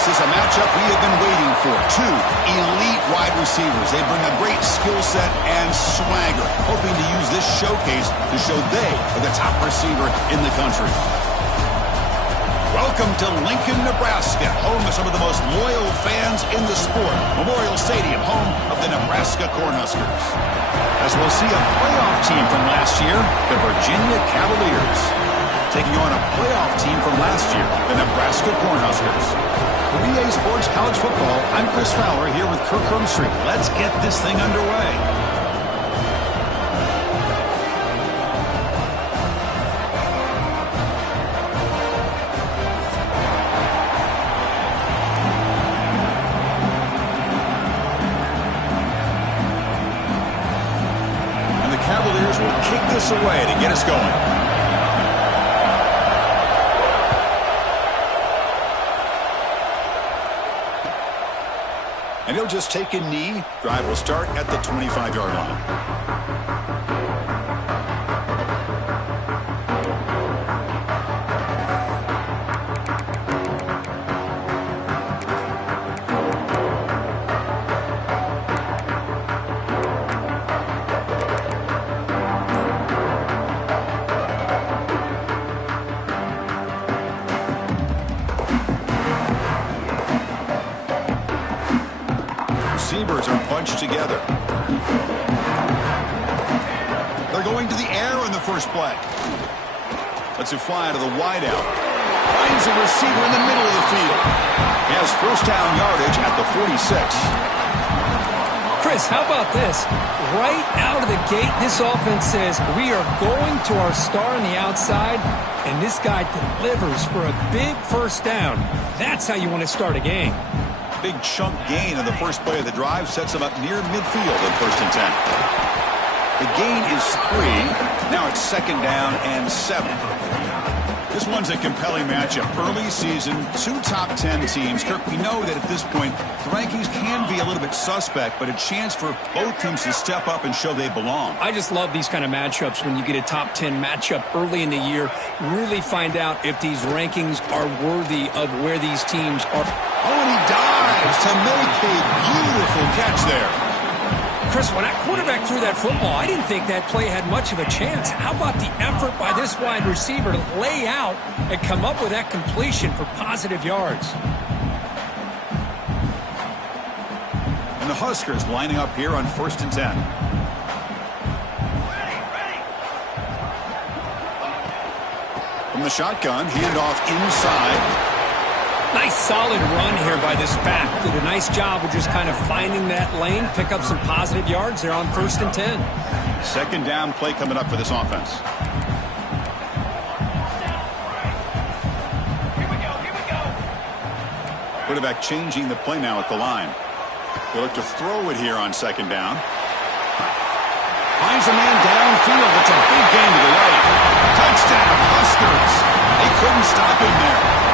This is a matchup we have been waiting for. Two elite wide receivers. They bring a great skill set and swagger, hoping to use this showcase to show they are the top receiver in the country. Welcome to Lincoln, Nebraska, home of some of the most loyal fans in the sport. Memorial Stadium, home of the Nebraska Cornhuskers. As we'll see a playoff team from last year, the Virginia Cavaliers, taking on a playoff team from last year, the Nebraska Cornhuskers. For EA Sports College Football, I'm Chris Fowler here with Kirk Crumstreet. Let's get this thing underway. And the Cavaliers will kick this away to get us going. And he'll just take a knee. Drive will start at the 25-yard line. Receivers are bunched together. They're going to the air on the first play. Lets it fly to the wideout. Finds a receiver in the middle of the field. He has first down yardage at the 46. Chris, how about this? Right out of the gate, this offense says, we are going to our star on the outside, and this guy delivers for a big first down. That's how you want to start a game. Big chunk gain on the first play of the drive sets him up near midfield on 1st and 10. The gain is 3. Now it's 2nd down and 7. This one's a compelling matchup. Early season, 2 top 10 teams. Kirk, we know that at this point, the rankings can be a little bit suspect, but a chance for both teams to step up and show they belong. I just love these kind of matchups when you get a top 10 matchup early in the year. Really find out if these rankings are worthy of where these teams are. Oh, and he dives to make a beautiful catch there. Chris, when that quarterback threw that football, I didn't think that play had much of a chance. How about the effort by this wide receiver to lay out and come up with that completion for positive yards? And the Huskers lining up here on 1st and 10. From the shotgun, handoff inside. Nice solid run here by this back. Did a nice job of just kind of finding that lane, pick up some positive yards there on 1st and 10. 2nd down play coming up for this offense. Quarterback changing the play now at the line. They look to throw it here on 2nd down. Finds a man downfield. It's a big gain to the right. Touchdown, Huskers. They couldn't stop him there.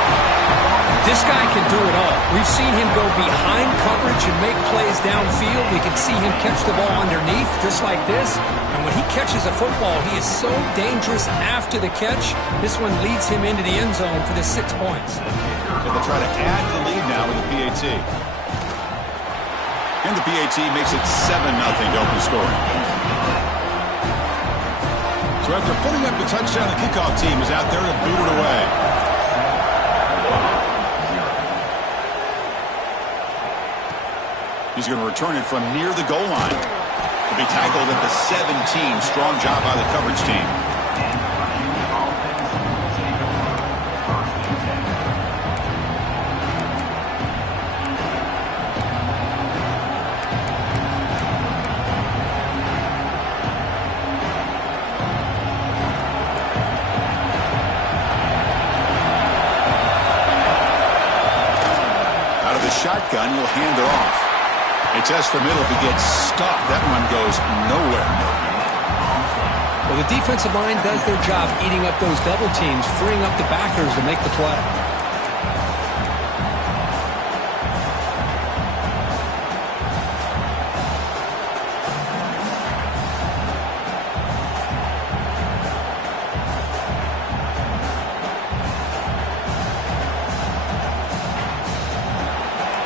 This guy can do it all. We've seen him go behind coverage and make plays downfield. We can see him catch the ball underneath just like this. And when he catches a football, he is so dangerous after the catch. This one leads him into the end zone for the 6 points. So they'll try to add to the lead now with the PAT. And the PAT makes it 7-0 to open scoring. So after putting up the touchdown, the kickoff team is out there to boot it away. He's going to return it from near the goal line. To be tackled at the 17. Strong job by the coverage team. Out of the shotgun, he'll hand it off. He tests the middle. If he gets stuck, that one goes nowhere. Well, the defensive line does their job eating up those double teams, freeing up the backers to make the play.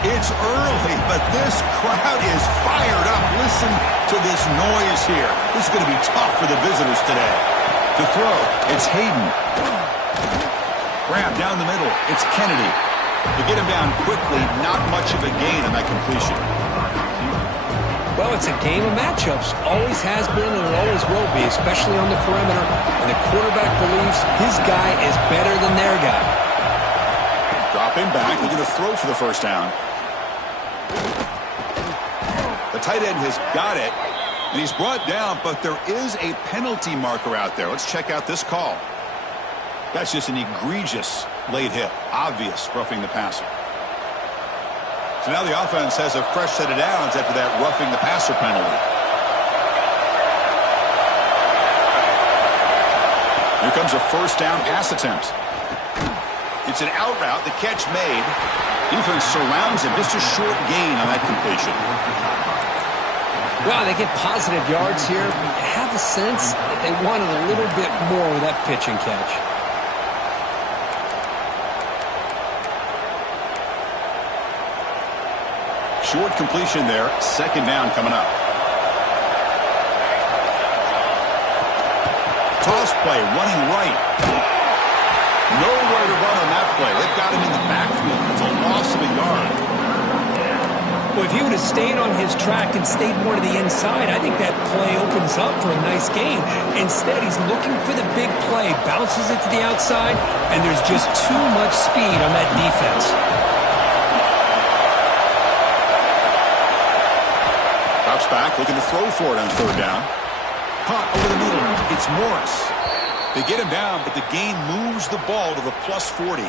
It's early, but this crowd is fired up. Listen to this noise here. This is going to be tough for the visitors today. To throw, it's Hayden. Grab down the middle, it's Kennedy. To get him down quickly, not much of a gain on that completion. Well, it's a game of matchups. Always has been and it always will be, especially on the perimeter. And the quarterback believes his guy is better than their guy. Dropping back, looking to throw for the first down. The tight end has got it, and he's brought down, but there is a penalty marker out there. Let's check out this call. That's just an egregious late hit. Obvious roughing the passer. So now the offense has a fresh set of downs after that roughing the passer penalty. Here comes a first down pass attempt. It's an out route. The catch made. Defense surrounds him. Just a short gain on that completion. Well, they get positive yards here. I have a sense that they wanted a little bit more with that pitch and catch. Short completion there. Second down coming up. Toss play, running right. Nowhere to run on that play. They've got him in the backfield. It's a loss of a yard. Well, if he would have stayed on his track and stayed more to the inside, I think that play opens up for a nice gain. Instead, he's looking for the big play, bounces it to the outside, and there's just too much speed on that defense. Drops back, looking to throw for it on third down. Caught over the middle. It's Morris. They get him down, but the gain moves the ball to the +40.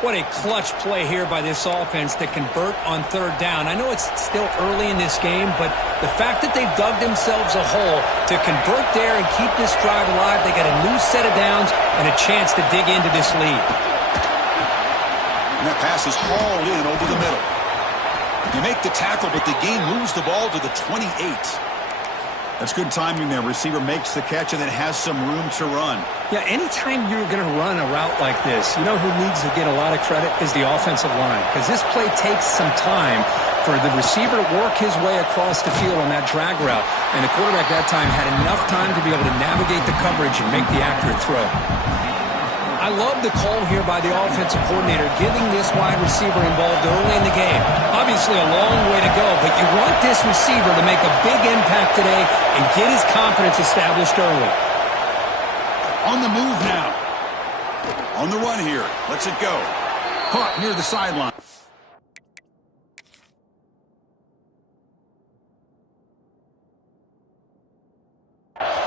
What a clutch play here by this offense to convert on third down. I know it's still early in this game, but the fact that they've dug themselves a hole to convert there and keep this drive alive, they got a new set of downs and a chance to dig into this lead. And that pass is hauled in over the middle. You make the tackle, but the gain moves the ball to the 28. That's good timing there. Receiver makes the catch and then has some room to run. Yeah, anytime you're going to run a route like this, you know who needs to get a lot of credit is the offensive line. Because this play takes some time for the receiver to work his way across the field on that drag route. And the quarterback that time had enough time to be able to navigate the coverage and make the accurate throw. I love the call here by the offensive coordinator, getting this wide receiver involved early in the game. Obviously a long way to go, but you want this receiver to make a big impact today and get his confidence established early. On the move now. On the run here. Lets it go. Caught near the sideline.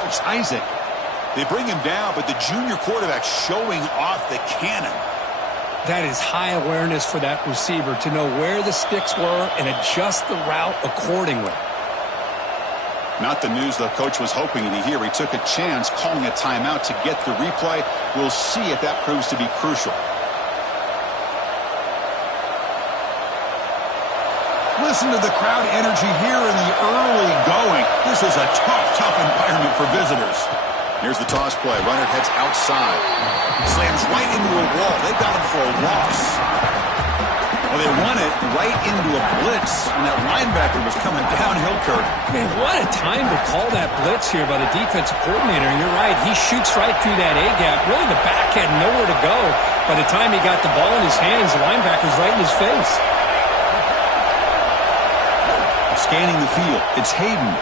It's Isaac. They bring him down, but the junior quarterback showing off the cannon. That is high awareness for that receiver to know where the sticks were and adjust the route accordingly. Not the news the coach was hoping to hear. He took a chance calling a timeout to get the replay. We'll see if that proves to be crucial. Listen to the crowd energy here in the early going. This is a tough environment for visitors. Here's the toss play. Runner heads outside. Slams right into a wall. They've got him for a loss. Well, they run it right into a blitz, and that linebacker was coming downhill, Kirk. Man, what a time to call that blitz here by the defensive coordinator. And you're right, he shoots right through that A-gap. Really, the back had nowhere to go. By the time he got the ball in his hands, the linebacker's right in his face. Scanning the field. It's Hayden.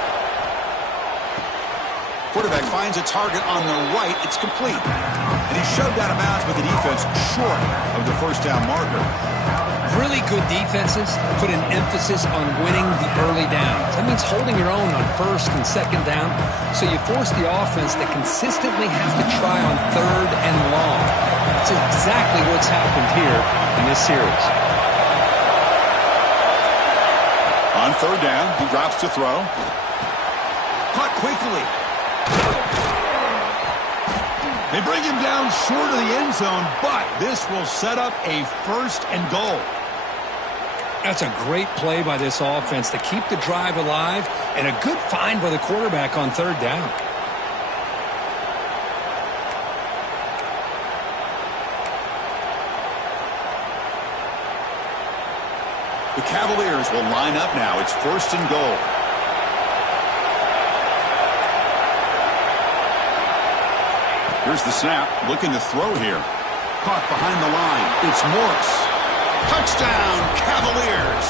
Quarterback finds a target on the right. It's complete. And he's shoved out of bounds, but the defense short of the first down marker. Really good defenses put an emphasis on winning the early downs. That means holding your own on first and second down. So you force the offense to consistently have to try on third and long. That's exactly what's happened here in this series. On third down, he drops to throw. Caught quickly. They bring him down short of the end zone, but this will set up a first and goal. That's a great play by this offense to keep the drive alive and a good find by the quarterback on third down. The Cavaliers will line up now. It's 1st and goal. Here's the snap. Looking to throw here. Caught behind the line. It's Morris. Touchdown, Cavaliers.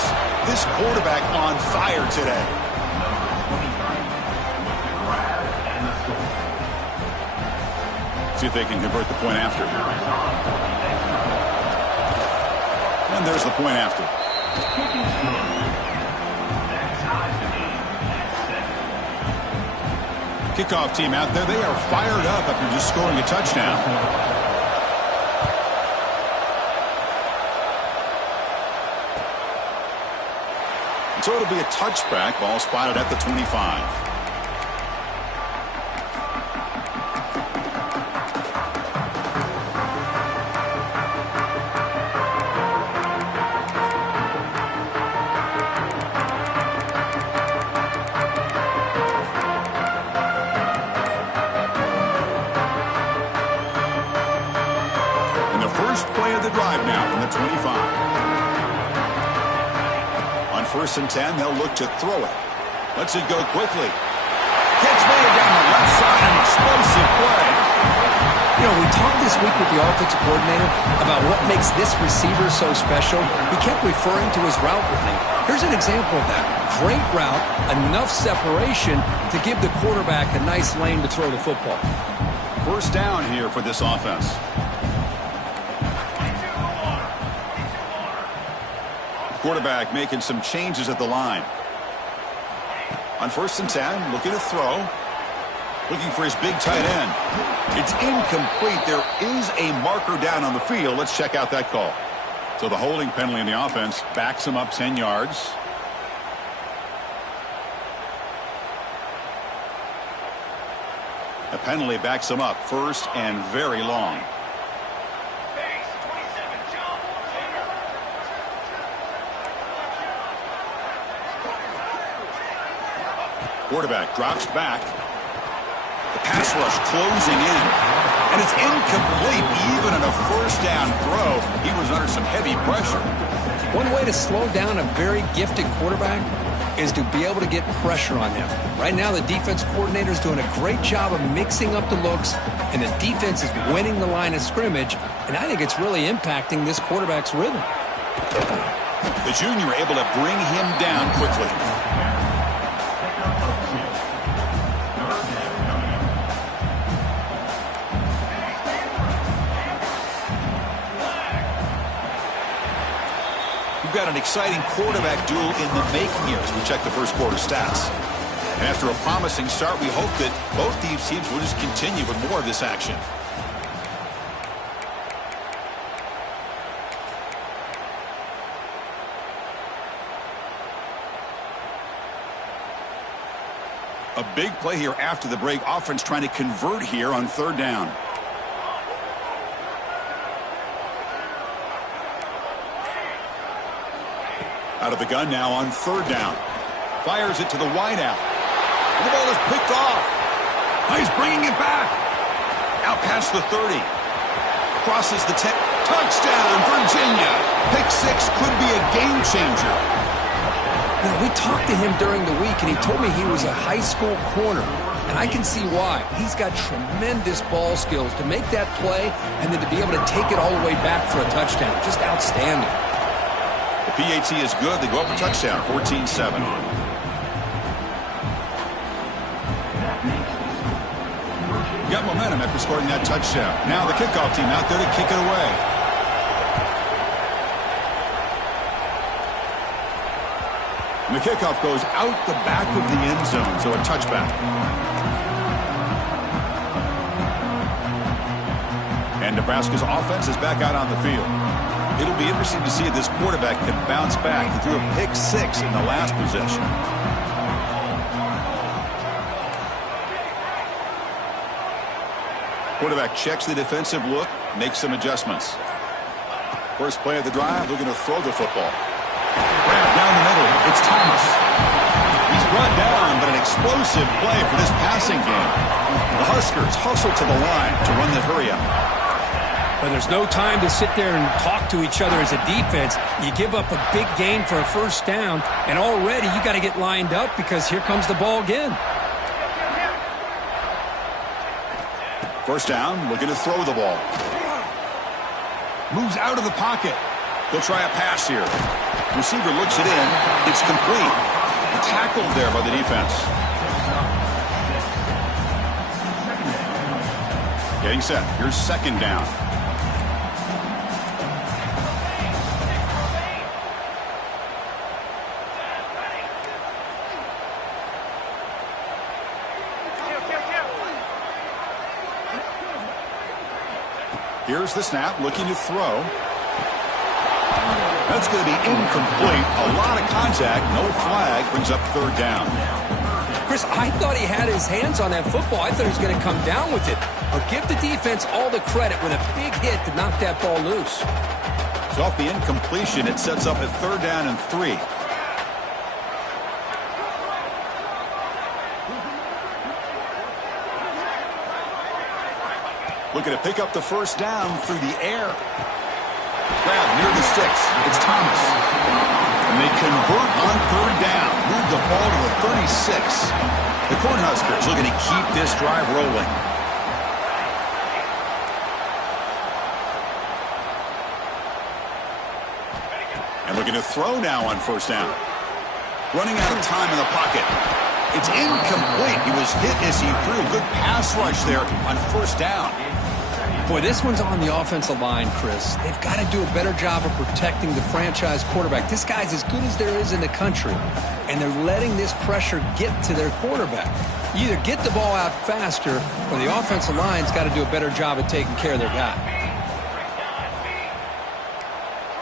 This quarterback on fire today. See if they can convert the point after. And there's the point after. Kickoff team out there. They are fired up after just scoring a touchdown. So it'll be a touchback. Ball spotted at the 25. Play of the drive now from the 25. On 1st and 10, they'll look to throw it. Lets it go quickly. Catch made down the left side, an explosive play. You know, we talked this week with the offensive coordinator about what makes this receiver so special. He kept referring to his route running. Here's an example of that. Great route, enough separation to give the quarterback a nice lane to throw the football. 1st down here for this offense. Quarterback making some changes at the line. On 1st and 10, looking to throw. Looking for his big tight end. It's incomplete. There is a marker down on the field. Let's check out that call. So the holding penalty in the offense backs him up 10 yards. The penalty backs him up 1st and very long. Quarterback drops back. The pass rush closing in. And it's incomplete. Even on a 1st down throw, he was under some heavy pressure. One way to slow down a very gifted quarterback is to be able to get pressure on him. Right now, the defense coordinator is doing a great job of mixing up the looks, and the defense is winning the line of scrimmage, and I think it's really impacting this quarterback's rhythm. The junior able to bring him down quickly. We've got an exciting quarterback duel in the making here as we check the 1st quarter stats. And after a promising start, we hope that both these teams will just continue with more of this action. A big play here after the break. Offense trying to convert here on 3rd down. Out of the gun now on 3rd down. Fires it to the wideout. And the ball is picked off. He's bringing it back. Out past the 30. Crosses the 10. Touchdown, Virginia. Pick 6 could be a game changer. Now, we talked to him during the week, and he told me he was a high school corner. And I can see why. He's got tremendous ball skills to make that play and then to be able to take it all the way back for a touchdown. Just outstanding. The PAT is good. They go up a touchdown, 14-7. Got momentum after scoring that touchdown. Now the kickoff team out there to kick it away. And the kickoff goes out the back of the end zone, so a touchback. And Nebraska's offense is back out on the field. It'll be interesting to see if this quarterback can bounce back. He threw a pick 6 in the last possession. Quarterback checks the defensive look, makes some adjustments. First play of the drive, looking to throw the football. Grab down the middle. It's Thomas. He's brought down, but an explosive play for this passing game. The Huskers hustle to the line to run the hurry up. But there's no time to sit there and talk to each other as a defense. You give up a big gain for a first down, and already you got to get lined up because here comes the ball again. First down, looking to throw the ball. Moves out of the pocket. He'll try a pass here. Receiver looks it in. It's complete. Tackled there by the defense. Getting set. Here's second down. Here's the snap, looking to throw. That's going to be incomplete. A lot of contact, no flag, brings up third down. Chris, I thought he had his hands on that football. I thought he was going to come down with it. But give the defense all the credit with a big hit to knock that ball loose. So off the incompletion, it sets up a third down and 3. Looking to pick up the first down through the air. Grab near the sticks. It's Thomas. And they convert on third down. Move the ball to the 36. The Cornhuskers looking to keep this drive rolling. And looking to throw now on first down. Running out of time in the pocket. It's incomplete. He was hit as he threw. Good pass rush there on first down. Boy, this one's on the offensive line, Chris. They've got to do a better job of protecting the franchise quarterback. This guy's as good as there is in the country, and they're letting this pressure get to their quarterback. You either get the ball out faster, or the offensive line's got to do a better job of taking care of their guy.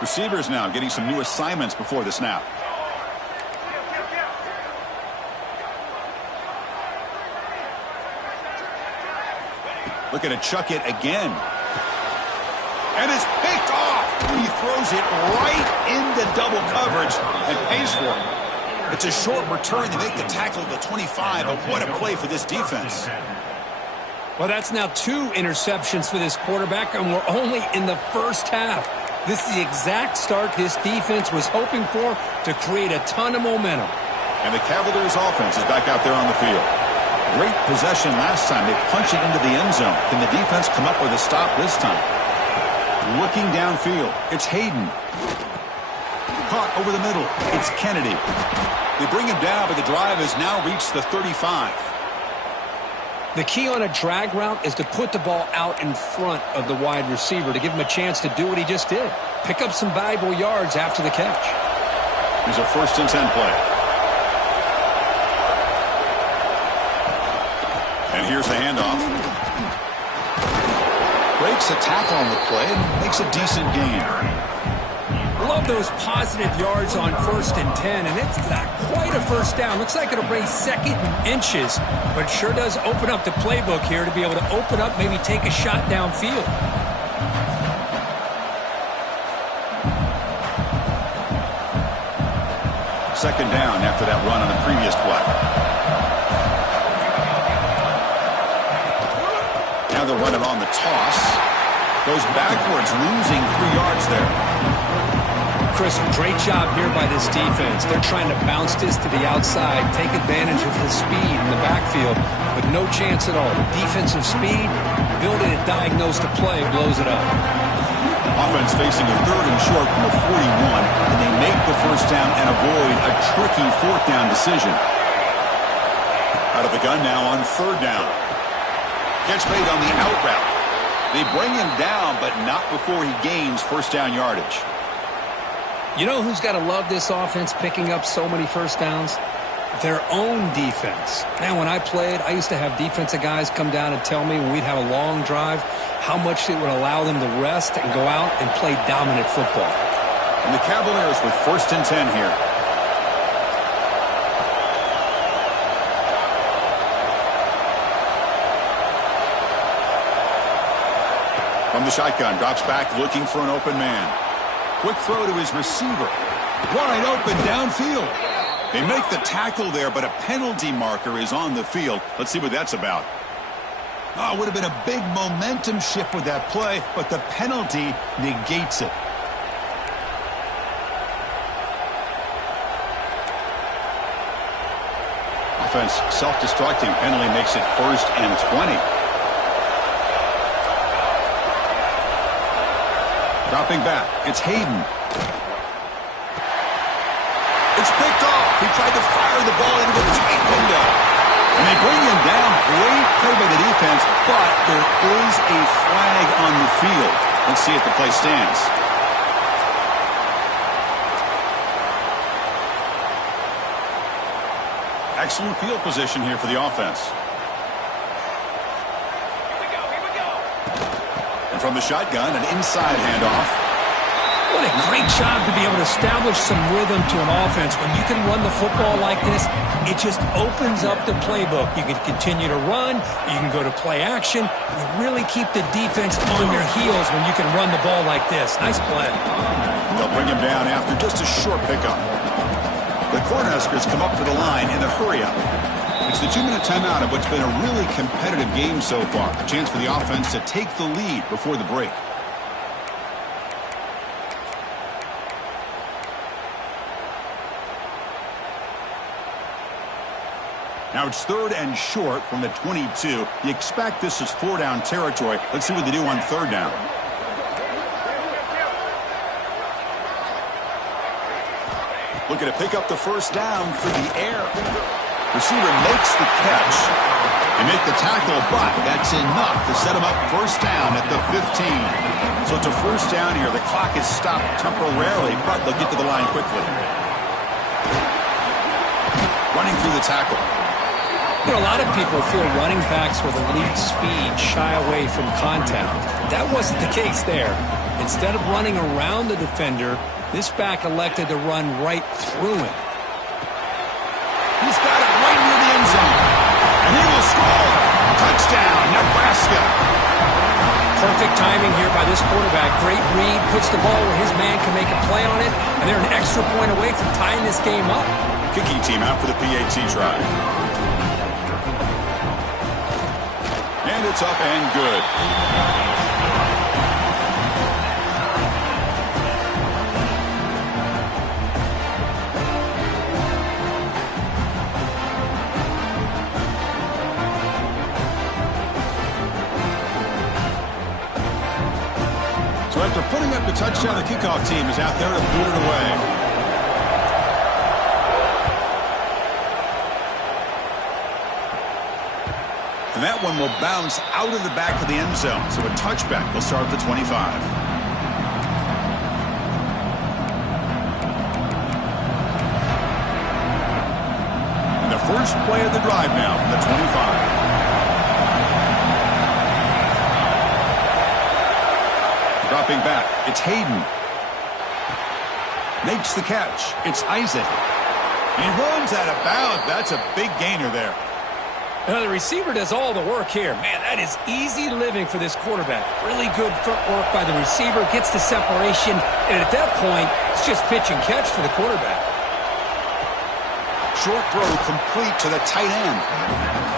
Receivers now getting some new assignments before the snap. Looking to chuck it again. And it's picked off. He throws it right into double coverage and pays for it. It's a short return. They make the tackle to 25, but what a play for this defense. Well, that's now 2 interceptions for this quarterback, and we're only in the first half. This is the exact start this defense was hoping for to create a ton of momentum. And the Cavaliers' offense is back out there on the field. Great possession last time. They punch it into the end zone. Can the defense come up with a stop this time? Looking downfield. It's Hayden. Caught over the middle. It's Kennedy. They bring him down, but the drive has now reached the 35. The key on a drag route is to put the ball out in front of the wide receiver to give him a chance to do what he just did. Pick up some valuable yards after the catch. Here's a 1st and 10 play. And here's the handoff. Breaks a tackle on the play and makes a decent gain. Love those positive yards on 1st and 10, and it's not quite a first down. Looks like it'll bring 2nd and inches, but it sure does open up the playbook here to be able to open up, maybe take a shot downfield. Second down after that run on the previous play. Now they'll run it on the toss. Goes backwards, losing 3 yards there. Chris, great job here by this defense. They're trying to bounce this to the outside, take advantage of his speed in the backfield, but no chance at all. Defensive speed, ability to diagnose the play, blows it up. Offense facing a 3rd and short from the 41, and they make the first down and avoid a tricky 4th down decision. Out of the gun now on 3rd down. Catch made on the out route. They bring him down, but not before he gains first down yardage. You know who's got to love this offense picking up so many first downs? Their own defense. Man, when I played, I used to have defensive guys come down and tell me when we'd have a long drive how much it would allow them to rest and go out and play dominant football. And the Cavaliers with 1st and 10 here. From the shotgun, drops back looking for an open man. Quick throw to his receiver. Wide open downfield. They make the tackle there, but a penalty marker is on the field. Let's see what that's about. Oh, it would have been a big momentum shift with that play, but the penalty negates it. Offense self-destructing. Penalty makes it 1st and 20. Dropping back. It's Hayden. It's picked off. He tried to fire the ball into a tight window. And they bring him down. Great play by the defense, but there is a flag on the field. Let's see if the play stands. Excellent field position here for the offense. Here we go. And from the shotgun, an inside handoff. What a great job to be able to establish some rhythm to an offense. When you can run the football like this, it just opens up the playbook. You can continue to run. You can go to play action. You really keep the defense on their heels when you can run the ball like this. Nice play. They'll bring him down after just a short pickup. The Cornhuskers come up to the line in the hurry-up. It's the 2-minute timeout of what's been a really competitive game so far. A chance for the offense to take the lead before the break. Now it's 3rd and short from the 22. You expect this is 4-down territory. Let's see what they do on 3rd down. Looking to pick up the 1st down through the air. Receiver makes the catch. They make the tackle, but that's enough to set him up 1st down at the 15. So it's a 1st down here. The clock is stopped temporarily, but they'll get to the line quickly. Running through the tackle. You know, a lot of people feel running backs with elite speed shy away from contact. That wasn't the case there. Instead of running around the defender, this back elected to run right through him. He's got it right near the end zone. And he will score. Touchdown, Nebraska. Perfect timing here by this quarterback. Great read, puts the ball where his man can make a play on it, and they're an extra point away from tying this game up. Kicking team out for the PAT try. And it's up and good. So after putting up the touchdown, the kickoff team is out there to boot it away. And that one will bounce out of the back of the end zone. So a touchback will start at the 25. And the first play of the drive now from the 25. Dropping back. It's Hayden. Makes the catch. It's Isaac. And he runs out of bounds. That's a big gainer there. The receiver does all the work here. Man, that is easy living for this quarterback. Really good footwork by the receiver, gets the separation, and at that point, it's just pitch and catch for the quarterback. Short throw complete to the tight end.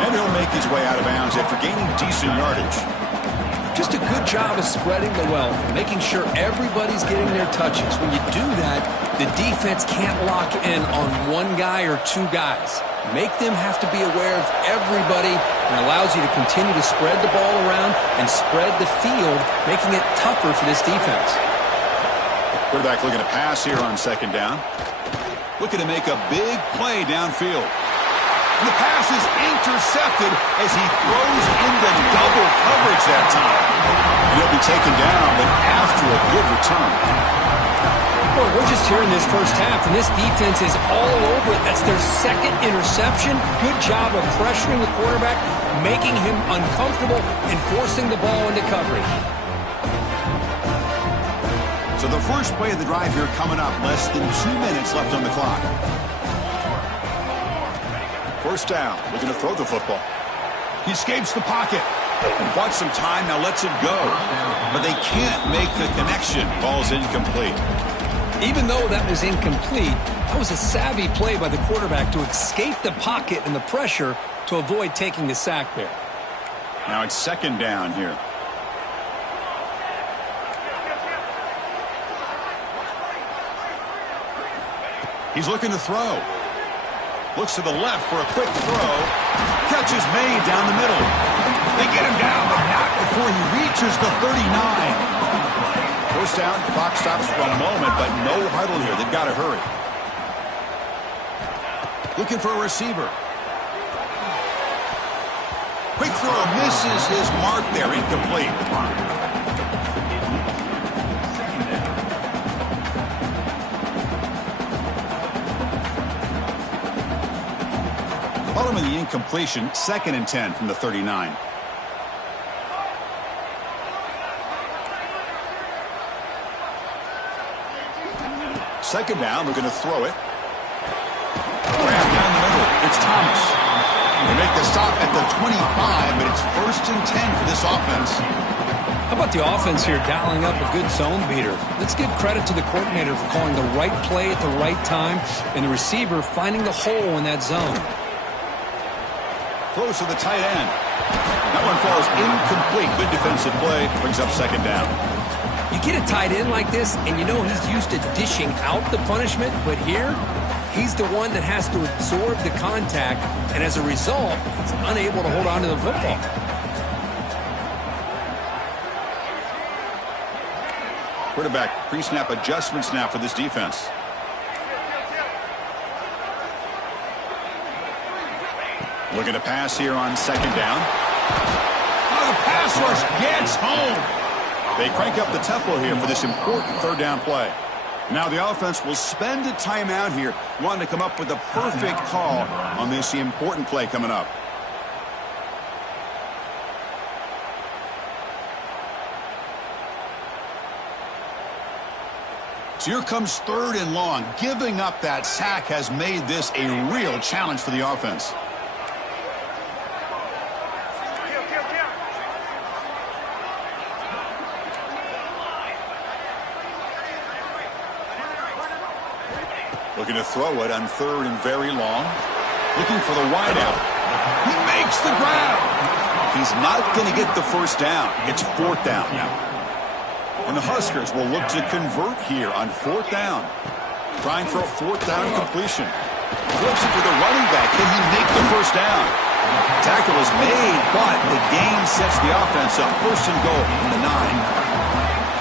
And he'll make his way out of bounds after gaining decent yardage. Just a good job of spreading the wealth, making sure everybody's getting their touches. When you do that, the defense can't lock in on one guy or two guys. Make them have to be aware of everybody, and allows you to continue to spread the ball around and spread the field, making it tougher for this defense. Quarterback looking to pass here on 2nd down. Looking to make a big play downfield. And the pass is intercepted as he throws into double coverage that time. And he'll be taken down, but after a good return. Boy, we're just here in this first half, and this defense is all over it. That's their 2nd interception. Good job of pressuring the quarterback, making him uncomfortable, and forcing the ball into coverage. So the first play of the drive here coming up. Less than 2 minutes left on the clock. 1st down. Looking to throw the football. He escapes the pocket. Bought some time, now lets it go. But they can't make the connection. Ball's incomplete. Even though that was incomplete, that was a savvy play by the quarterback to escape the pocket and the pressure to avoid taking the sack there. Now it's second down here. He's looking to throw. Looks to the left for a quick throw. Catch is made down the middle. They get him down, but not before he reaches the 39. First down, clock stops for a moment, but no huddle here. They've got to hurry. Looking for a receiver. Quick throw misses his mark there. Incomplete. Bottom of the incompletion, 2nd and 10 from the 39. Second down, they're going to throw it. Grab down the middle. It's Thomas. They make the stop at the 25, but it's 1st and 10 for this offense. How about the offense here dialing up a good zone beater? Let's give credit to the coordinator for calling the right play at the right time and the receiver finding the hole in that zone. Close to the tight end. That one falls incomplete. Good defensive play. Brings up second down. You get a tight end like this, and you know he's used to dishing out the punishment, but here, he's the one that has to absorb the contact, and as a result, he's unable to hold on to the football. Quarterback pre-snap adjustments now for this defense. Looking to pass here on second down. Oh, the pass rush gets home. They crank up the tempo here for this important third down play. Now the offense will spend a timeout here, wanting to come up with the perfect call on this important play coming up. So here comes 3rd and long. Giving up that sack has made this a real challenge for the offense. Looking to throw it on 3rd and very long. Looking for the wideout. He makes the grab. He's not going to get the first down. It's 4th down now. And the Huskers will look to convert here on 4th down. Trying for a 4th down completion. Flips it to the running back. Can he make the first down? Tackle is made, but the gain sets the offense up. 1st and goal from the 9.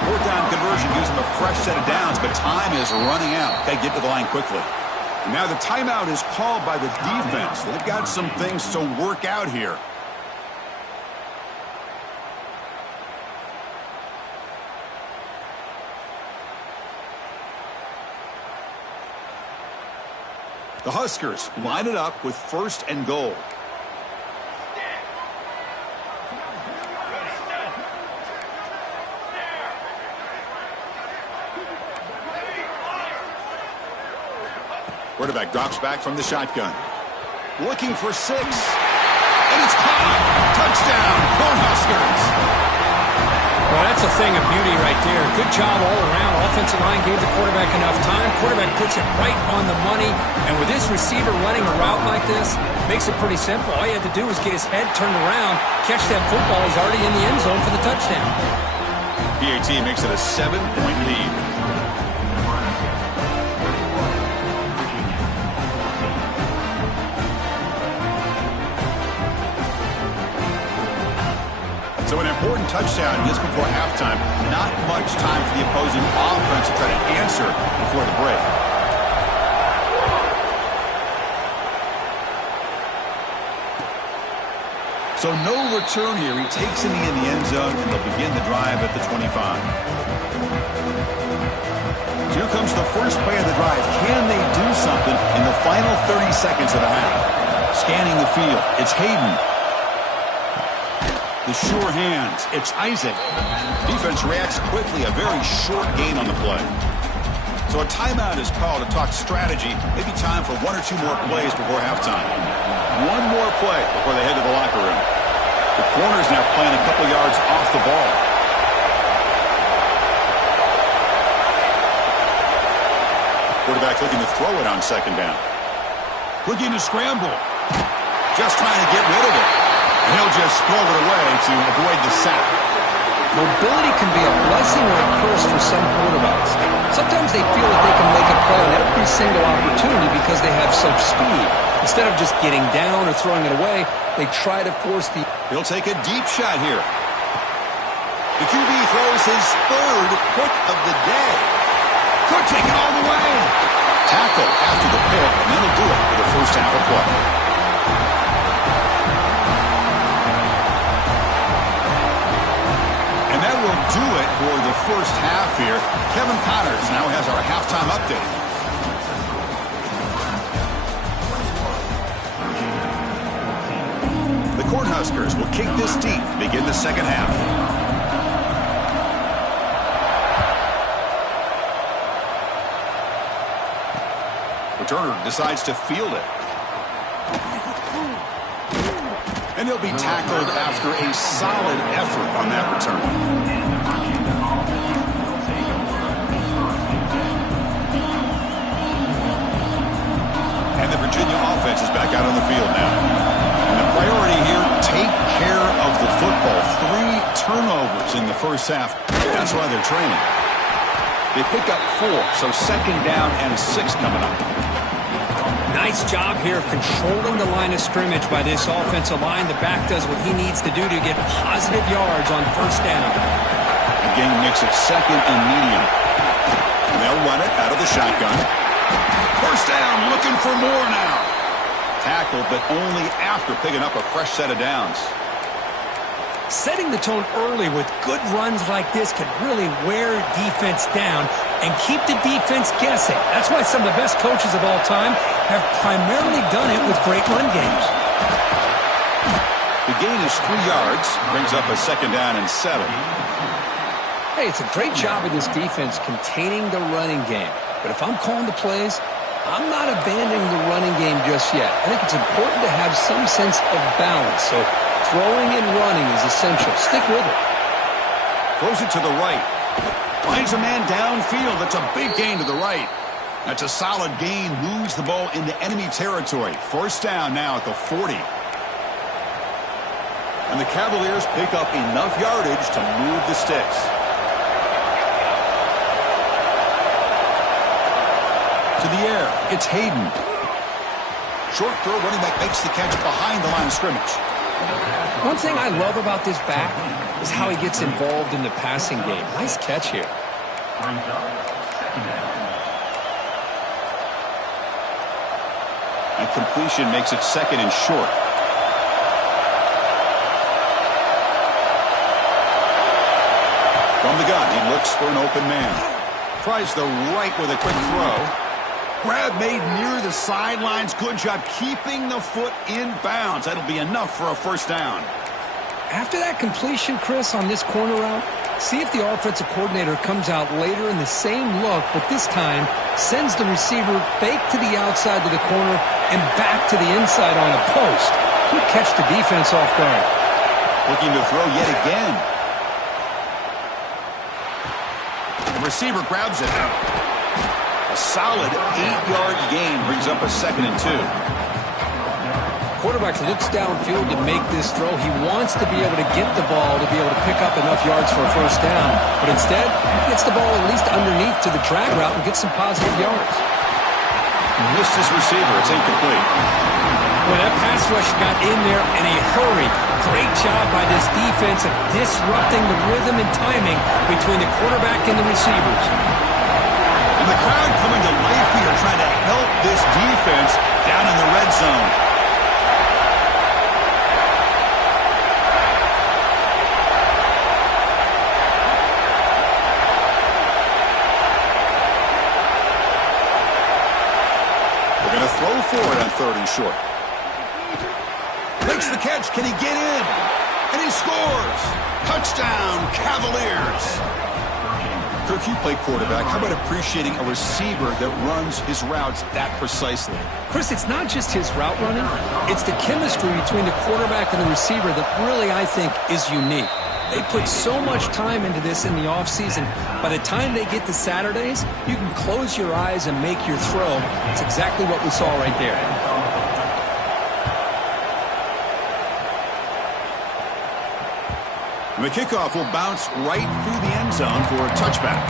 4th down conversion gives them a fresh set of downs, but time is running out. Got to get to the line quickly. And now the timeout is called by the defense. They've got some things to work out here. The Huskers line it up with 1st and goal. Quarterback drops back from the shotgun. Looking for 6. And it's caught. Touchdown, Cornhuskers. Well, that's a thing of beauty right there. Good job all around. Offensive line gave the quarterback enough time. Quarterback puts it right on the money. And with this receiver running a route like this, makes it pretty simple. All you have to do is get his head turned around, catch that football. He's already in the end zone for the touchdown. PAT makes it a 7-point lead. So an important touchdown just before halftime. Not much time for the opposing offense to try to answer before the break. So no return here. He takes it in the end zone, and they'll begin the drive at the 25. So here comes the first play of the drive. Can they do something in the final 30 seconds of the half? Scanning the field. It's Hayden. The sure hands. It's Isaac. Defense reacts quickly. A very short gain on the play. So a timeout is called to talk strategy. Maybe time for 1 or 2 more plays before halftime. 1 more play before they head to the locker room. The corner's now playing a couple yards off the ball. Quarterback looking to throw it on second down. Looking to scramble. Just trying to get rid of it. He'll just throw it away to avoid the sack. Mobility can be a blessing or a curse for some quarterbacks. Sometimes they feel that they can make a play on every single opportunity because they have such speed. Instead of just getting down or throwing it away, they try to force the... He'll take a deep shot here. The QB throws his third pick of the day. Could take it all the way. Tackle after the pick, and that'll do it for the first half of play. And that will do it for the first half here. Kevin Connors now has our halftime update. The Cornhuskers will kick this deep to begin the second half. Returner decides to field it. And he'll be tackled after a solid effort on that return. And the Virginia offense is back out on the field now. And the priority here, take care of the football. 3 turnovers in the first half. That's why they're training. They pick up 4, so second down and 6 coming up. Nice job here of controlling the line of scrimmage by this offensive line. The back does what he needs to do to get positive yards on first down. Again, mix it second and medium. And they'll run it out of the shotgun. First down, looking for more now. Tackled, but only after picking up a fresh set of downs. Setting the tone early with good runs like this can really wear defense down and keep the defense guessing. That's why some of the best coaches of all time have primarily done it with great run games. The gain is 3 yards, brings up a second down and 7. Hey, it's a great job of this defense containing the running game. But if I'm calling the plays, I'm not abandoning the running game just yet. I think it's important to have some sense of balance. So throwing and running is essential. Stick with it. Throws it to the right. Finds a man downfield. That's a big gain to the right. That's a solid gain. Moves the ball into enemy territory. First down now at the 40. And the Cavaliers pick up enough yardage to move the sticks. To the air. It's Hayden. Short throw, running back makes the catch behind the line of scrimmage. One thing I love about this back is how he gets involved in the passing game. Nice catch here. And completion makes it second and short. From the gun, he looks for an open man. Tries the right with a quick throw. Grab made near the sidelines. Good job keeping the foot in bounds. That'll be enough for a first down. After that completion, Chris, on this corner route, see if the offensive coordinator comes out later in the same look, but this time sends the receiver fake to the outside of the corner and back to the inside on a post. He'll catch the defense off guard. Looking to throw yet again. The receiver grabs it. A solid 8-yard gain brings up a second and 2. Quarterback looks downfield to make this throw. He wants to be able to get the ball to be able to pick up enough yards for a first down. But instead, he gets the ball at least underneath to the drag route and gets some positive yards. Missed his receiver. It's incomplete. Well, that pass rush got in there in a hurry. Great job by this defense of disrupting the rhythm and timing between the quarterback and the receivers. And the crowd coming to life here, trying to help this defense down in the red zone. They're going to throw for it on 3rd and short. Makes the catch. Can he get in? And he scores. Touchdown, Cavaliers. Kirk, you play quarterback. How about appreciating a receiver that runs his routes that precisely? Chris, it's not just his route running. It's the chemistry between the quarterback and the receiver that really, I think, is unique. They put so much time into this in the offseason. By the time they get to Saturdays, you can close your eyes and make your throw. It's exactly what we saw right there. The kickoff will bounce right through the end zone for a touchback.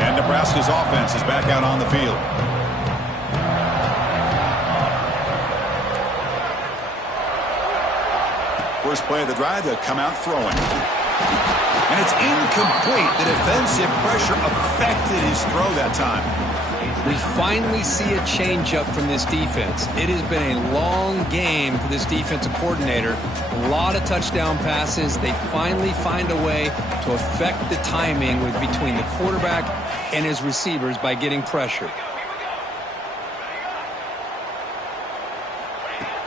And Nebraska's offense is back out on the field. First play of the drive, they'll come out throwing. And it's incomplete. The defensive pressure affected his throw that time. We finally see a changeup from this defense. It has been a long game for this defensive coordinator. A lot of touchdown passes. They finally find a way to affect the timing between the quarterback and his receivers by getting pressure.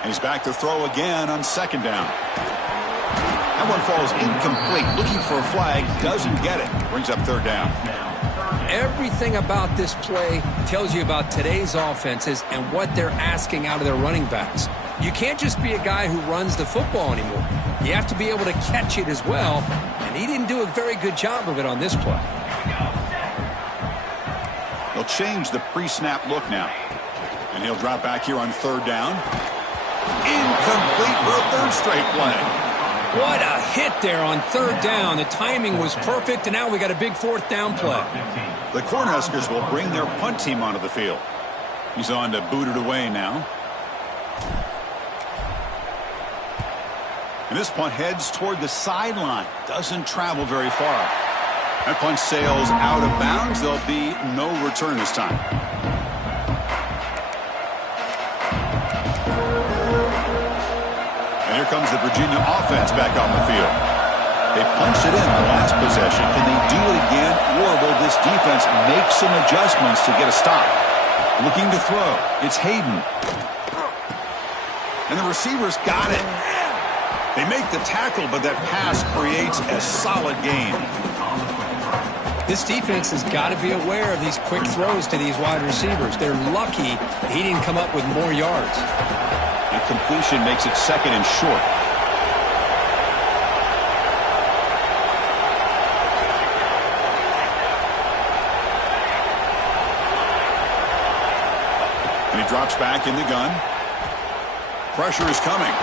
And he's back to throw again on second down. That one falls incomplete. Looking for a flag, doesn't get it. Brings up third down. Everything about this play tells you about today's offenses and what they're asking out of their running backs. You can't just be a guy who runs the football anymore. You have to be able to catch it as well, and he didn't do a very good job of it on this play. He'll change the pre-snap look now. And he'll drop back here on third down. Incomplete for a third straight play. What a hit there on third down. The timing was perfect, and now we got a big fourth down play. The Cornhuskers will bring their punt team onto the field. He's on to boot it away now. And this punt heads toward the sideline. Doesn't travel very far. That punt sails out of bounds. There'll be no return this time. And here comes the Virginia offense back on the field. They punched it in the last possession. Can they do it again, or will this defense make some adjustments to get a stop? Looking to throw. It's Hayden. And the receivers got it. They make the tackle, but that pass creates a solid gain. This defense has got to be aware of these quick throws to these wide receivers. They're lucky he didn't come up with more yards. And completion makes it second and short. And he drops back in the gun. Pressure is coming.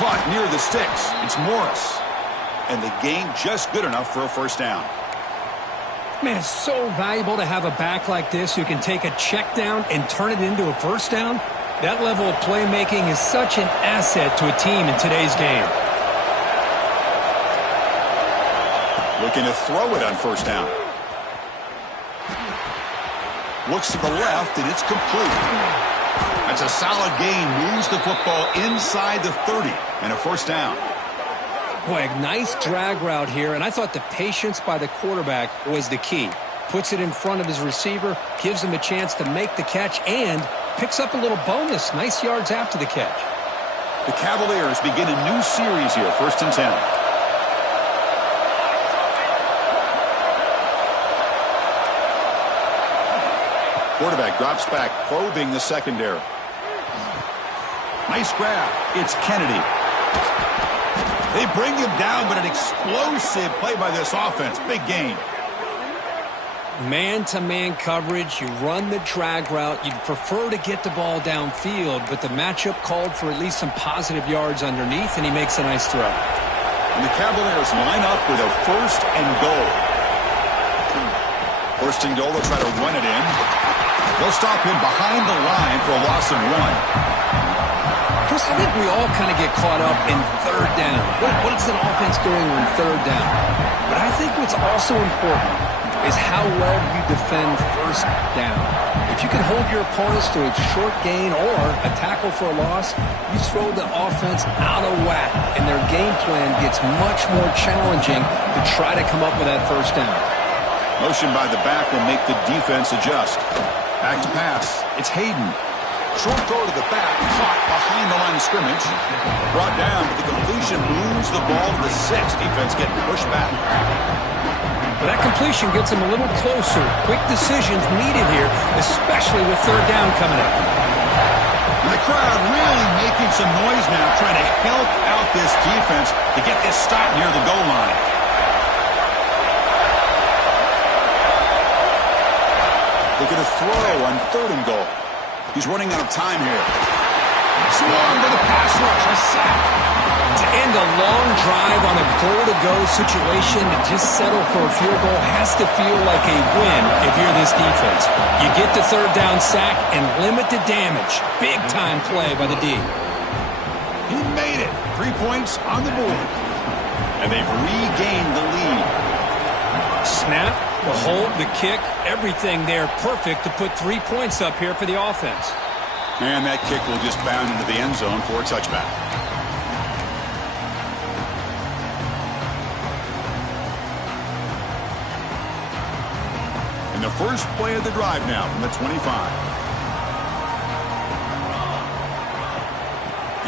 Caught near the sticks. It's Morris. And the gain just good enough for a first down. Man, it's so valuable to have a back like this who can take a check down and turn it into a first down. That level of playmaking is such an asset to a team in today's game. Looking to throw it on first down. Looks to the left, and it's complete. That's a solid gain. Moves the football inside the 30 and a first down. Boy, a nice drag route here, and I thought the patience by the quarterback was the key. Puts it in front of his receiver, gives him a chance to make the catch, and picks up a little bonus. Nice yards after the catch. The Cavaliers begin a new series here, 1st and 10. Quarterback drops back, probing the secondary. Nice grab. It's Kennedy. They bring him down, but an explosive play by this offense. Big gain. Man-to-man coverage, you run the drag route. You'd prefer to get the ball downfield, but the matchup called for at least some positive yards underneath, and he makes a nice throw. And the Cavaliers line up with a 1st and goal. 1st and goal, they'll try to run it in. They'll stop him behind the line for a loss of 1. Chris, I think we all kind of get caught up in third down. What is an offense doing on third down? But I think what's also important is how well you defend first down. If you can hold your opponents to a short gain or a tackle for a loss, you throw the offense out of whack, and their game plan gets much more challenging to try to come up with that first down. Motion by the back will make the defense adjust. Back to pass. It's Hayden. Short throw to the back, caught behind the line of scrimmage. Brought down, but the completion moves the ball to the 6. Defense getting pushed back. But that completion gets them a little closer. Quick decisions needed here, especially with third down coming up. And the crowd really making some noise now, trying to help out this defense to get this stop near the goal line. Looking to throw on 3rd and goal. He's running out of time here. Swung to the pass rush. A sack. To end a long drive on a goal-to-go situation, to just settle for a field goal has to feel like a win if you're this defense. You get the 3rd down sack and limit the damage. Big-time play by the D. He made it. 3 points on the board. And they've regained the lead. Snap, the hold, the kick, everything there perfect to put 3 points up here for the offense. And that kick will just bound into the end zone for a touchback. And the first play of the drive now from the 25.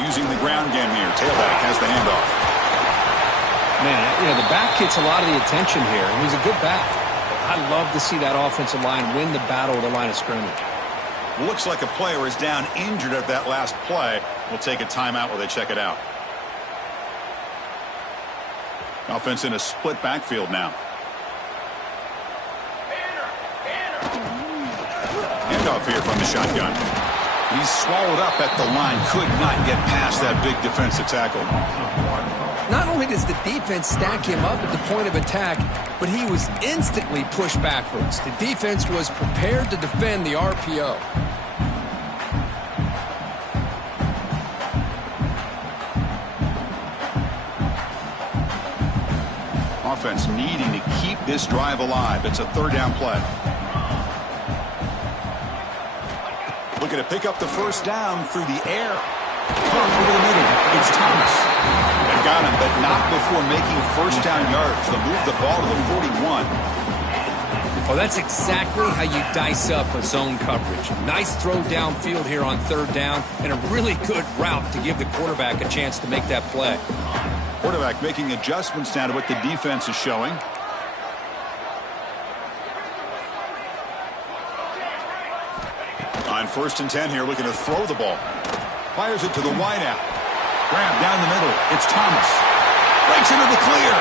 Using the ground game here. Tailback has the handoff. Man, the back gets a lot of the attention here, and he's a good back. I love to see that offensive line win the battle at the line of scrimmage. Looks like a player is down injured at that last play. We'll take a timeout while they check it out. Offense in a split backfield now. Handoff here from the shotgun. He's swallowed up at the line. Could not get past that big defensive tackle. Not only does the defense stack him up at the point of attack, but he was instantly pushed backwards. The defense was prepared to defend the RPO. Offense needing to keep this drive alive. It's a 3rd down play. Looking to pick up the 1st down through the air. Over the middle. It's Thomas. They got him, but not before making 1st down yards. They'll move the ball to the 41. Well, that's exactly how you dice up a zone coverage. Nice throw downfield here on 3rd down, and a really good route to give the quarterback a chance to make that play. Quarterback making adjustments now to what the defense is showing. On 1st and 10 here, looking to throw the ball. Fires it to the wideout. Grab down the middle. It's Thomas. Breaks into the clear.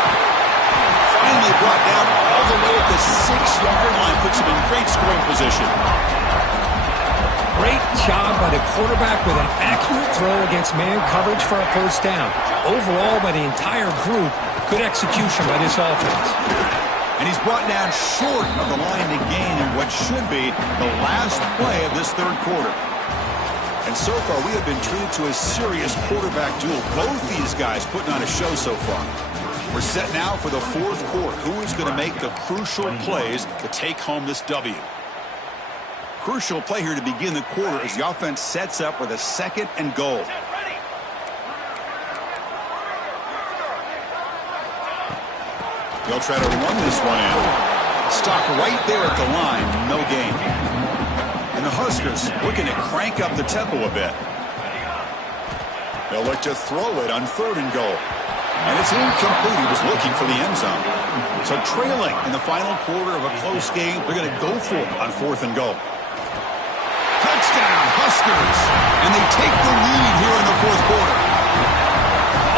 Finally brought down all the way at the 6-yard line. Puts him in great scoring position. Great job by the quarterback with an accurate throw against man coverage for a 1st down. Overall, by the entire group, good execution by this offense. And he's brought down short of the line to gain in what should be the last play of this 3rd quarter. And so far, we have been treated to a serious quarterback duel. Both these guys putting on a show so far. We're set now for the 4th quarter. Who is going to make the crucial plays to take home this W? Crucial play here to begin the quarter as the offense sets up with a 2nd and goal. They'll try to run this one in. Stopped right there at the line. No gain. And the Huskers looking to crank up the tempo a bit. They'll look to throw it on 3rd and goal. And it's incomplete. He was looking for the end zone. So trailing in the final quarter of a close game, they're going to go for it on 4th and goal. Touchdown, Huskers. And they take the lead here in the 4th quarter.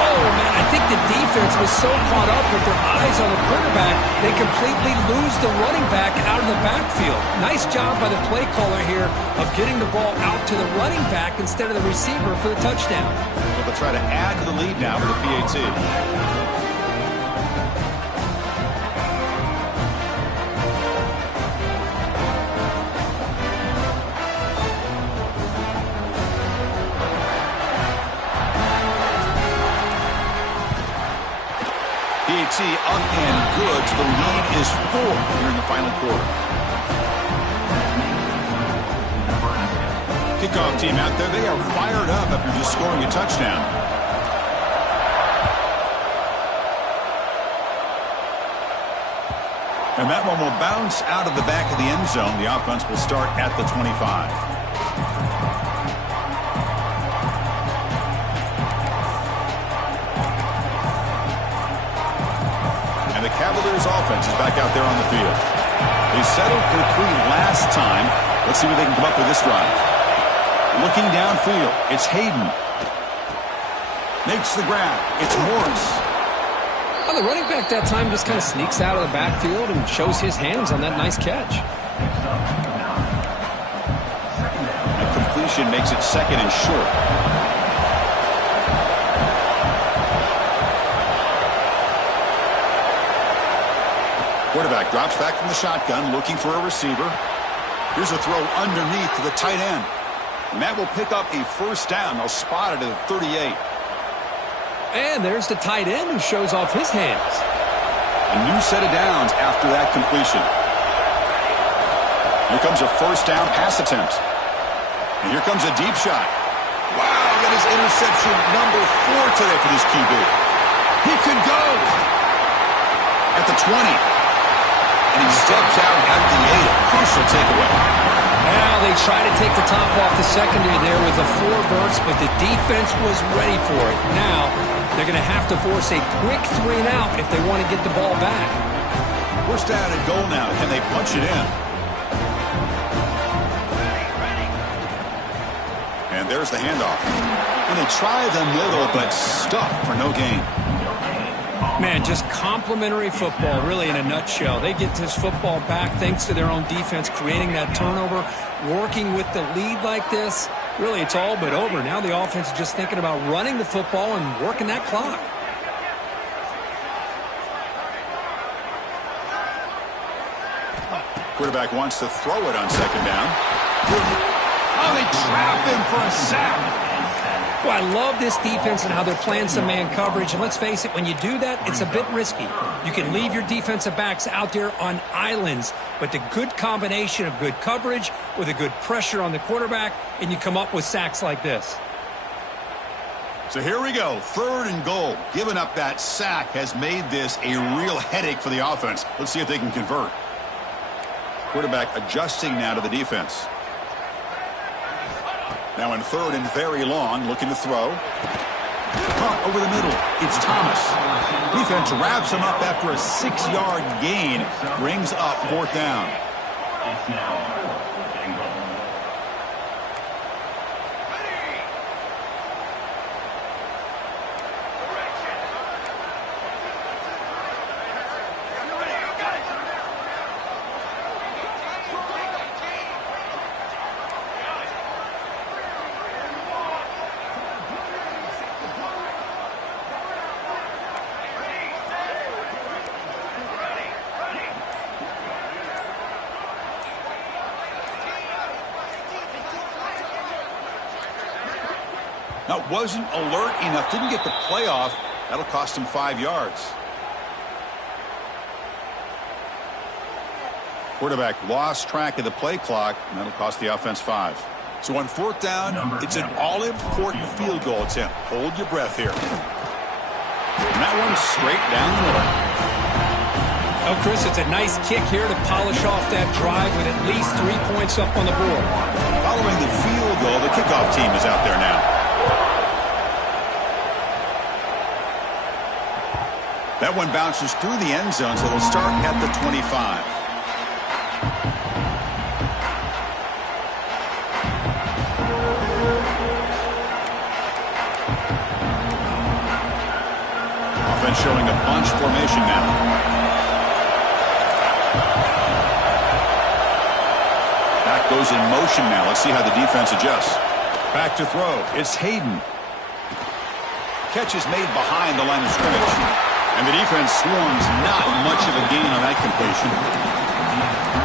Oh, man, I think the defense was so caught up with their eyes on the quarterback, they completely lose the running back out of the backfield. Nice job by the play caller here of getting the ball out to the running back instead of the receiver for the touchdown. So they'll try to add to the lead now with a PAT. PAT up and good. The lead is 4 here in the final quarter. Kickoff team out there. They are fired up after just scoring a touchdown. And that one will bounce out of the back of the end zone. The offense will start at the 25. The Cavaliers offense is back out there on the field. They settled for 3 last time. Let's see what they can come up with this drive. Looking downfield, it's Hayden. Makes the grab. It's Morris. Well, the running back that time just kind of sneaks out of the backfield and shows his hands on that nice catch. completion makes it second and short. Quarterback drops back from the shotgun, looking for a receiver. Here's a throw underneath to the tight end. And that will pick up a first down. They'll spot it at the 38. And there's the tight end who shows off his hands. A new set of downs after that completion. Here comes a first down pass attempt. And here comes a deep shot. Wow, that is interception number 4 today for this QB. He could go at the 20. And he steps out at the 8. A crucial takeaway. Now they try to take the top off the secondary there with a 4 burst, but the defense was ready for it. Now they're going to have to force a quick 3 and out if they want to get the ball back. First down and goal now. Can they punch it in? And there's the handoff. And they try the middle, but stuffed for no gain. Man, just complimentary football, really, in a nutshell. They get this football back thanks to their own defense, creating that turnover, working with the lead like this. Really, it's all but over. Now the offense is just thinking about running the football and working that clock. Quarterback wants to throw it on second down. Oh, they trap him for a sack. Well, I love this defense and how they're playing some man coverage. And let's face it, when you do that, it's a bit risky. You can leave your defensive backs out there on islands, but the good combination of good coverage with a good pressure on the quarterback, and you come up with sacks like this. So here we go, 3rd and goal. Giving up that sack has made this a real headache for the offense. Let's see if they can convert. Quarterback adjusting now to the defense. Now in 3rd and very long, looking to throw. Over the middle, it's Thomas. Defense wraps him up after a 6-yard gain. Brings up 4th down. Now, wasn't alert enough, didn't get the playoff. That'll cost him 5 yards. Quarterback lost track of the play clock, and that'll cost the offense 5. So on 4th down, it's an all-important field goal attempt. Hold your breath here. And that one's straight down the middle. Oh, Chris, it's a nice kick here to polish off that drive with at least 3 points up on the board. Following the field goal, the kickoff team is out there now. That one bounces through the end zone, so they'll start at the 25. Offense showing a bunch formation now. Back goes in motion now. Let's see how the defense adjusts. Back to throw. It's Hayden. Catch is made behind the line of scrimmage. And the defense swarms, not much of a gain on that completion.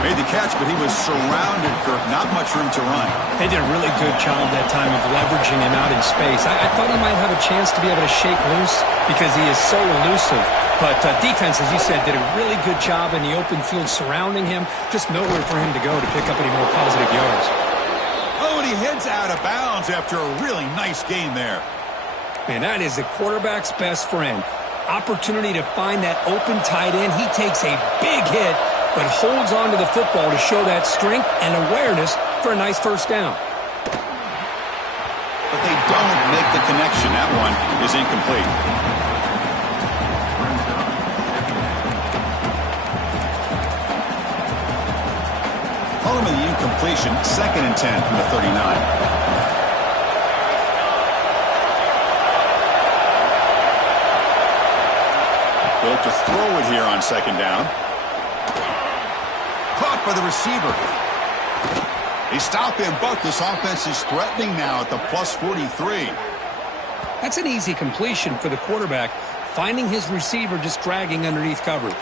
Made the catch, but he was surrounded, Kirk. Not much room to run. They did a really good job that time of leveraging him out in space. I thought he might have a chance to be able to shake loose because he is so elusive. But defense, as you said, did a really good job in the open field surrounding him. Just nowhere for him to go to pick up any more positive yards. Oh, and he heads out of bounds after a really nice gain there. Man, that is the quarterback's best friend. Opportunity to find that open tight end. He takes a big hit, but holds on to the football to show that strength and awareness for a nice first down. But they don't make the connection. That one is incomplete. Following the incompletion, 2nd and 10 from the 39. Look to throw it here on 2nd down. Caught by the receiver. They stop him, but this offense is threatening now at the plus 43. That's an easy completion for the quarterback, finding his receiver just dragging underneath coverage.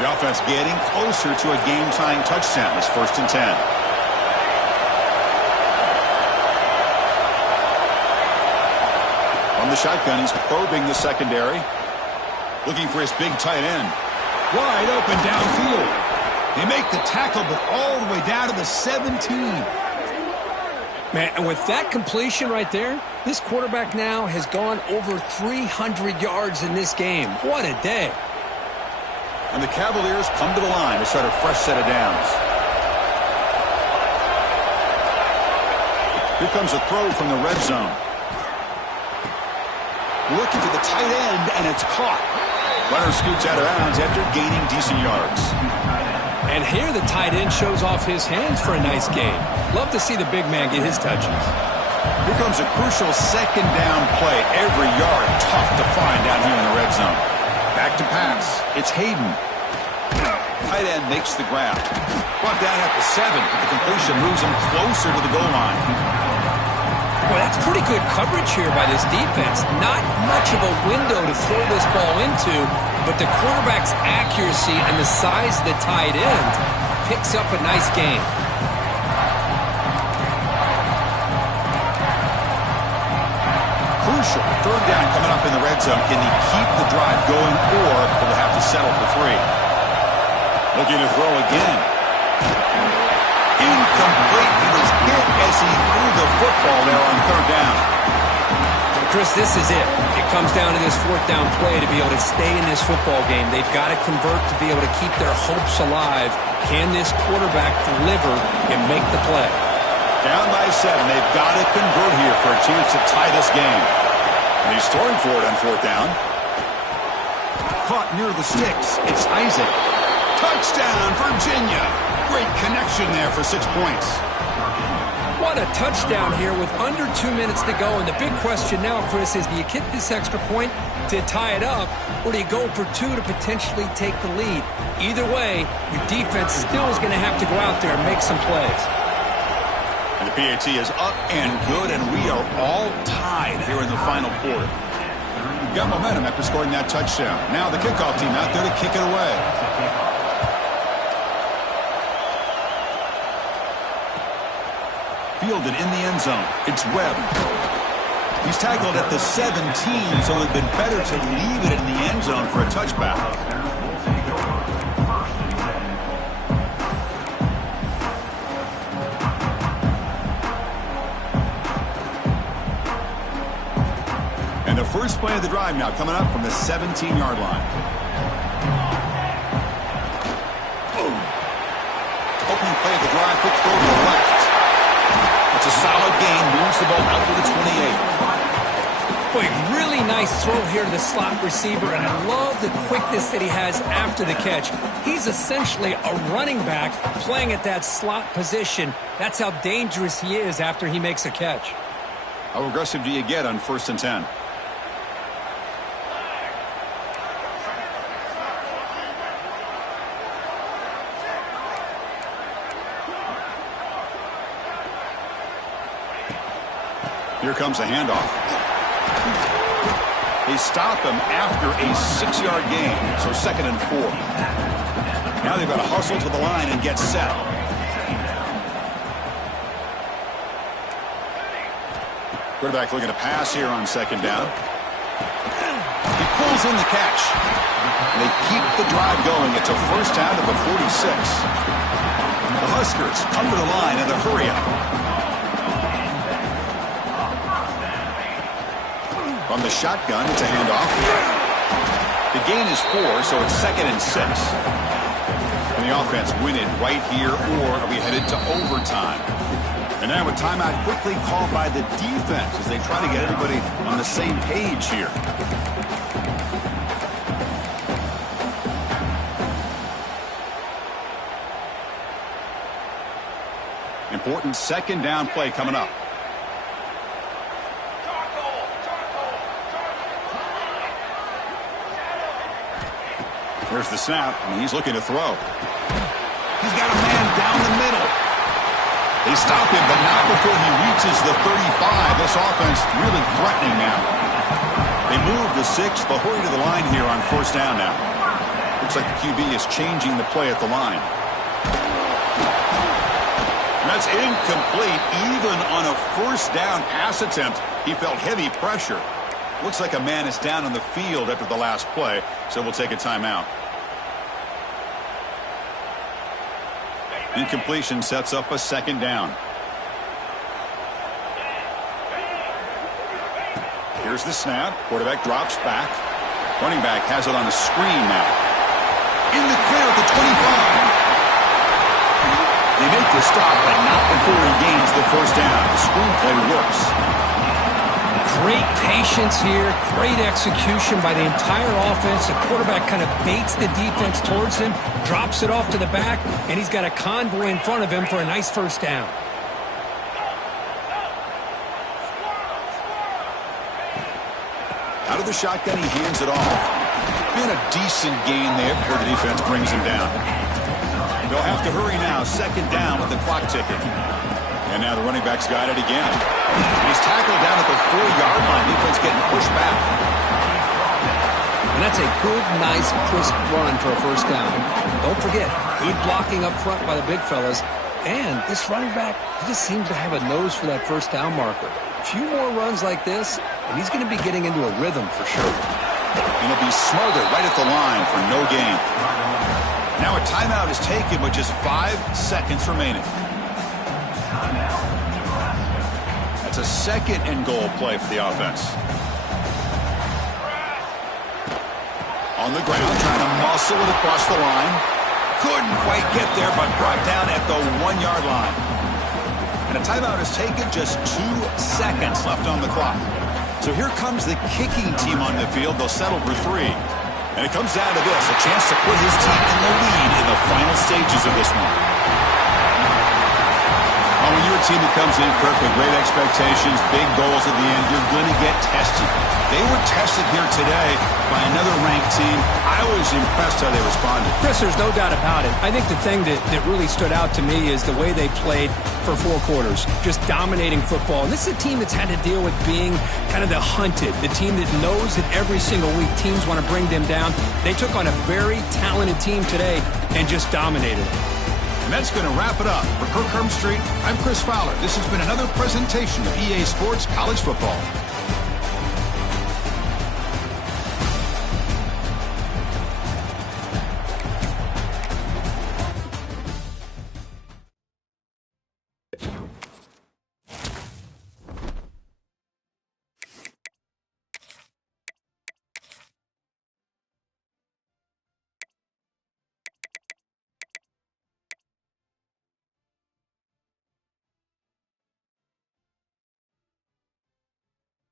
The offense getting closer to a game-tying touchdown. It's 1st and 10. From the shotgun, he's probing the secondary. Looking for his big tight end. Wide open downfield. They make the tackle, but all the way down to the 17. Man, and with that completion right there, this quarterback now has gone over 300 yards in this game. What a day. And the Cavaliers come to the line to start a fresh set of downs. Here comes a throw from the red zone. Looking for the tight end, and it's caught. Runner scoots out of bounds after gaining decent yards. And here the tight end shows off his hands for a nice gain. Love to see the big man get his touches. Here comes a crucial second down play. Every yard tough to find down here in the red zone. Back to pass. It's Hayden. Tight end makes the grab. Brought down at the 7. The completion moves him closer to the goal line. Boy, that's pretty good coverage here by this defense. Not much of a window to throw this ball into, but the quarterback's accuracy and the size of the tight end picks up a nice gain. Crucial. 3rd down coming up in the red zone. Can he keep the drive going, or will they have to settle for 3? Looking to throw again. Incomplete. He was hit as he threw the football there on 3rd down. Chris, this is it. It comes down to this 4th down play to be able to stay in this football game. They've got to convert to be able to keep their hopes alive. Can this quarterback deliver and make the play? Down by 7. They've got to convert here for a chance to tie this game. And he's throwing for it on 4th down. Caught near the sticks. It's Isaac. Touchdown, Virginia. Great connection there for 6 points. What a touchdown here with under 2 minutes to go. And the big question now, Chris, is do you get this extra point to tie it up, or do you go for 2 to potentially take the lead? Either way, your defense still is going to have to go out there and make some plays. And the PAT is up and good, and we are all tied here in the final quarter. Got momentum after scoring that touchdown. Now the kickoff team out there to kick it away. Fielded in the end zone. It's Webb. He's tackled at the 17, so it would have been better to leave it in the end zone for a touchback. And the first play of the drive now coming up from the 17-yard line. Opening play of the drive, quick throw to the left. It's a solid gain, moves the ball out to the 28. Boy, really nice throw here to the slot receiver, and I love the quickness that he has after the catch. He's essentially a running back playing at that slot position. That's how dangerous he is after he makes a catch. How aggressive do you get on 1st and 10? Here comes a handoff. They stop him after a 6-yard gain, so 2nd and 4. Now they've got to hustle to the line and get set. Quarterback looking to pass here on 2nd down. He pulls in the catch. They keep the drive going. It's a 1st down to the 46. The Huskers come to the line in a hurry-up. From the shotgun, it's a handoff. The gain is 4, so it's 2nd and 6. Can the offense win it right here, or are we headed to overtime? And now a timeout quickly called by the defense as they try to get everybody on the same page here. Important 2nd down play coming up. Here's the snap, and he's looking to throw. He's got a man down the middle. They stop him, but not before he reaches the 35. This offense really threatening now. They move the 6, but hurry to the line here on first down now. Looks like the QB is changing the play at the line. That's incomplete. Even on a first down pass attempt, he felt heavy pressure. Looks like a man is down on the field after the last play, so we'll take a timeout. Incompletion sets up a second down. Here's the snap. Quarterback drops back. Running back has it on the screen now. In the clear at the 25. They make the stop, but not before he gains the first down. The screenplay works. Great patience here. Great execution by the entire offense. The quarterback kind of baits the defense towards him, drops it off to the back, and he's got a convoy in front of him for a nice first down. Out of the shotgun, he hands it off. And a decent gain there before the defense brings him down. They'll have to hurry now. Second down with the clock ticking. And now the running back's got it again. He's tackled down at the 4-yard line. Defense getting pushed back. And that's a good, nice, crisp run for a first down. Don't forget, good blocking up front by the big fellas. And this running back, he just seems to have a nose for that first down marker. A few more runs like this, and he's going to be getting into a rhythm for sure. And he'll be smothered right at the line for no gain. Now a timeout is taken with just 5 seconds remaining. That's a second and goal play for the offense. On the ground, trying to muscle it across the line. Couldn't quite get there, but brought down at the 1-yard line. And a timeout is taken, just 2 seconds left on the clock. So here comes the kicking team on the field. They'll settle for 3. And it comes down to this, a chance to put his team in the lead in the final stages of this one. Well, when you're a team that comes in, Kirk, with great expectations, big goals at the end, you're going to get tested. They were tested here today by another ranked team. I was impressed how they responded. Chris, there's no doubt about it. I think the thing that really stood out to me is the way they played for 4 quarters, just dominating football. And this is a team that's had to deal with being kind of the hunted, the team that knows that every single week teams want to bring them down. They took on a very talented team today and just dominated. And that's going to wrap it up. For Kirk Street, I'm Chris Fowler. This has been another presentation of EA Sports College Football.